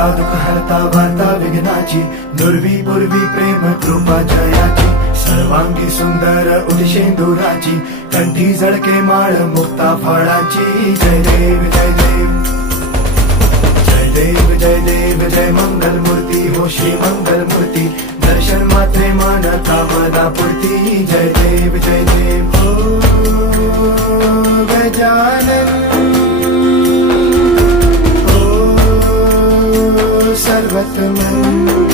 हरता दुःख हरता वार्ता विघ्नाची, दुर्वी पूर्वी प्रेम कृपा जयाची, सर्वांगी सुंदर उदिशेंदुराची, कंठी झळके माळ मुक्ता फळाची. जय देव जय देव जय देव जय देव जय मंगल मूर्ती हो श्री मंगल मूर्ती, दर्शन मात्रे मन कामना पूर्ती. जय देव जय देव हो गजानन हो सर्वतमन.